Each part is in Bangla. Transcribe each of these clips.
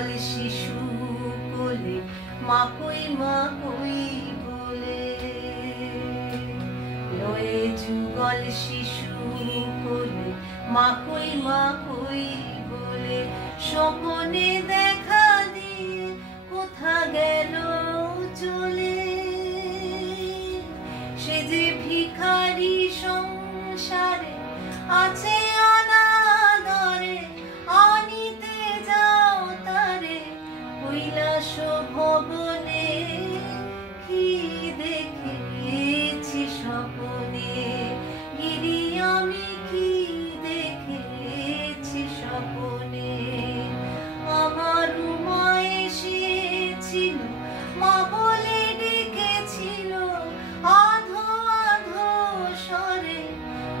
যুগল শিশু কোলে মাকই বলে, লয়ে যুগল শিশু কোলে মাকই বলে, স্বপনে দেখা দিয়ে কোথা গেল চলে। সে যে ভিখারি সংসারে আছে অনাদরে, আনিতে যাও তারে কৈলাস ভবনে। কি দেখেছি স্বপনে গিরি, আমি কি দেখেছি স্বপনে। আমার মা এসেছিল, মা বলে ডেকেছিল, আধো আধো স্বরে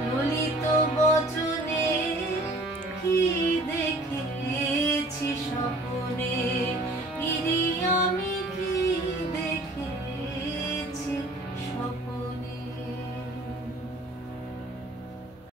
ললিত বচনে। কি দেখেছি স্বপনে।